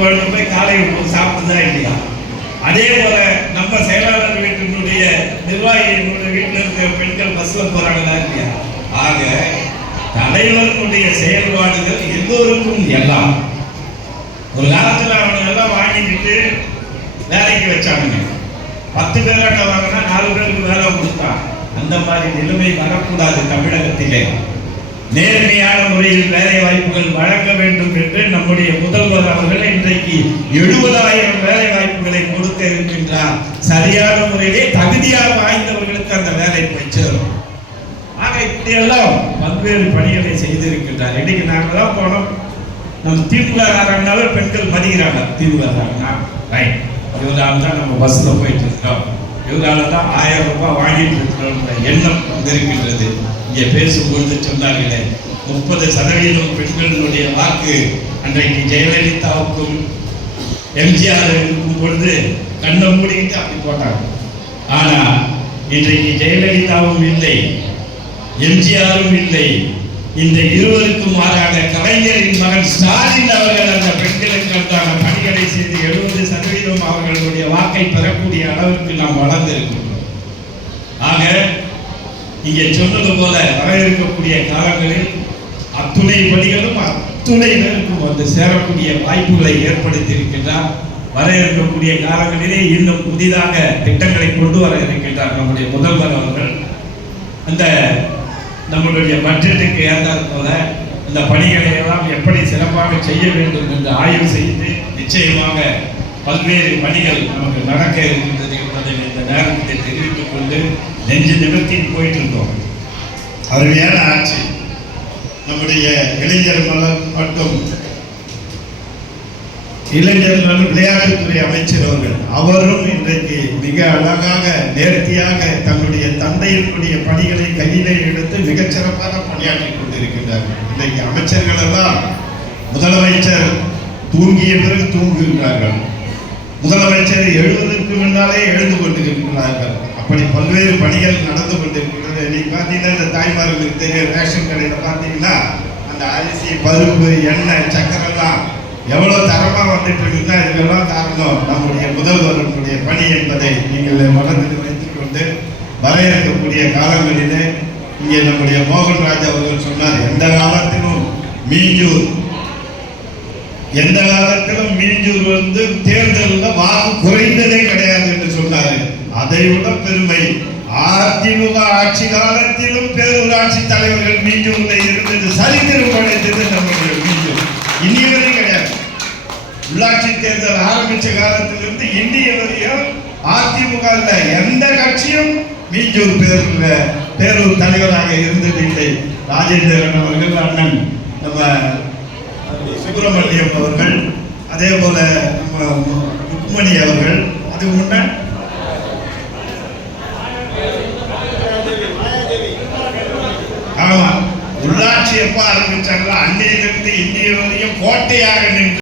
குழந்தை போய் காலை உணவு சாப்பிட்டுதா இல்லையா? அதே போல நம்ம செயலாளர் வீட்டினுடைய நிர்வாகியினுடைய வீட்டில் இருக்கிற பெண்கள் பஸ்ல போறாங்களா இல்லையா? ஆக தலைவர்களுடைய செயல்பாடுகள் எல்லோருக்கும் எல்லாம். ஒரு காலத்தில் அவனை எல்லாம் வாங்கிக்கிட்டு வேலைக்கு வச்சாங்க பத்து பேராட்ட வாங்கினா நாலு பேருக்கு வேலை கொடுத்தான். அந்த மாதிரி நிலைமை வரக்கூடாது தமிழகத்திலே. நேர்மையான முறையில் வேலை வாய்ப்புகள் வழங்க வேண்டும் என்று நம்முடைய முதல்வர் அவர்கள் இன்றைக்கு எழுபதாயிரம் வேலை வாய்ப்புகளை கொடுக்க இருக்கின்றார். சரியான முறையிலே தகுதியாக வாய்ந்தவர்களுக்கு அந்த வேலை போய் சேரும். ஆக இப்படியெல்லாம் பல்வேறு பணிகளை செய்திருக்கின்றார். இன்னைக்கு நாங்களாம் போனோம். நம்ம திமுக பெண்கள் மதிக்கிறாங்க. திமுக ரைட் இவரால் தான் நம்ம பஸ்ல போயிட்டு இருக்கிறோம். இவரால தான் ஆயிரம் ரூபாய் வாங்கிட்டு இருக்கிறோம் எண்ணம் வந்திருக்கின்றது இங்கே பேசும்பொழுது சொன்னார்களே முப்பது சதவீதம் பெண்களுடைய வாக்கு அன்றைக்கு ஜெயலலிதாவுக்கும் எம்ஜிஆர் இருக்கும் பொழுது கண்ணை மூடிக்கிட்டு அப்படி போட்டாங்க. ஆனா இன்றைக்கு ஜெயலலிதாவும் இல்லை எம்ஜிஆரும் இல்லை. இந்த இருவருக்கும் மாறாக கலைஞரின் மகன் ஸ்டாலின் அவர்கள் அந்த பெண்களுக்கு உண்டான பணிகளை செய்து எழுபது சதவீதம் அவர்களுடைய வாக்கை பெறக்கூடிய அளவிற்கு நாம் வளர்ந்திருக்கின்றோம். ஆக இங்கே சொன்னது போல வர இருக்கக்கூடிய காலங்களில் அத்துணை பணிகளும் அத்துணை பேருக்கும் வந்து சேரக்கூடிய வாய்ப்புகளை ஏற்படுத்தி இருக்கின்றார் வர இருக்கக்கூடிய காலங்களிலே இன்னும் புதிதாக திட்டங்களை கொண்டு வர இருக்கின்றார் நம்முடைய முதல்வர் அவர்கள். அந்த நம்மளுடைய பட்ஜெட்டுக்கு ஏற்றாற் போல இந்த பணிகளை எல்லாம் எப்படி சிறப்பாக செய்ய வேண்டும் என்று ஆய்வு செய்து நிச்சயமாக பல்வேறு பணிகள் நமக்கு நடக்க இருக்கின்றது என்பதை இந்த நேரத்தை தெரிவித்துக் கொண்டு நெஞ்சு நிமிர்த்தி போயிட்டு இருந்தோம் அருமையான ஆட்சி. நம்முடைய இளைஞர் மலர் மற்றும் இளைஞர் நல விளையாட்டுத்துறை அமைச்சர் அவர்கள் அவரும் இன்றைக்கு மிக அழகாக நேர்த்தியாக தன்னுடைய தந்தையினுடைய பணிகளை கையிலே எடுத்து மிகச்சிறப்பாக பணியாற்றி கொண்டிருக்கின்றார்கள் இன்றைக்கு அமைச்சர்கள் எல்லாம் முதலமைச்சர் தூங்கிய பிறகு தூங்குகின்றார்கள். முதலமைச்சர் எழுவதற்கு முன்னாலே எழுந்து கொண்டிருக்கிறார்கள். அப்படி பல்வேறு பணிகள் நடந்து கொண்டிருக்கிறது. நீங்கள் பார்த்தீங்கன்னா இந்த தாய்மார்களுக்கு தெரியும் ரேஷன் கடையில் பார்த்தீங்கன்னா அந்த அரிசி பருப்பு எண்ணெய் சக்கரெல்லாம் எவ்வளோ தரமாக வந்துட்டு இருக்குன்னா இதுக்கெல்லாம் காரணம் நம்முடைய முதல்வர்களுடைய பணி என்பதை நீங்கள் மனதில் வைத்துக்கொண்டு வர இருக்கக்கூடிய காலங்களிலே இங்கே நம்முடைய மோகன்ராஜ் அவர்கள் சொன்னார் எந்த காலத்திலும் மீஞ்சூர் எந்த காலத்திலும் மீஞ்சூர் வந்து தேர்தலில் வாக்கு குறைந்ததே கிடையாது என்று சொன்னாரு. அதை விட பெருமை. அதிமுக ஆட்சி காலத்திலும் பேரூராட்சி தலைவர்கள் மீஞ்சூர்ல இருந்தது சரித்திரம் படைத்தது நம்முடைய மீஞ்சூர். இனி வரை கிடையாது. உள்ளாட்சி தேர்தல் ஆரம்பிச்ச காலத்திலிருந்து இந்திய வரையும் அதிமுக எந்த கட்சியும் மீஞ்சூர் பேரூர்ல பேரூர் தலைவராக இருந்ததில்லை. ராஜேந்திரன் அவர்கள் அண்ணன் நம்ம சுப்பிரமணியம் அவர்கள் அதே போல நம்ம ருக்மணி அவர்கள் அது உண்மை ஆமா உள்ளாட்சி எப்ப ஆரம்பிச்சாங்களோ அன்னையிலிருந்து இன்னைய வரையும் கோட்டையாக நின்று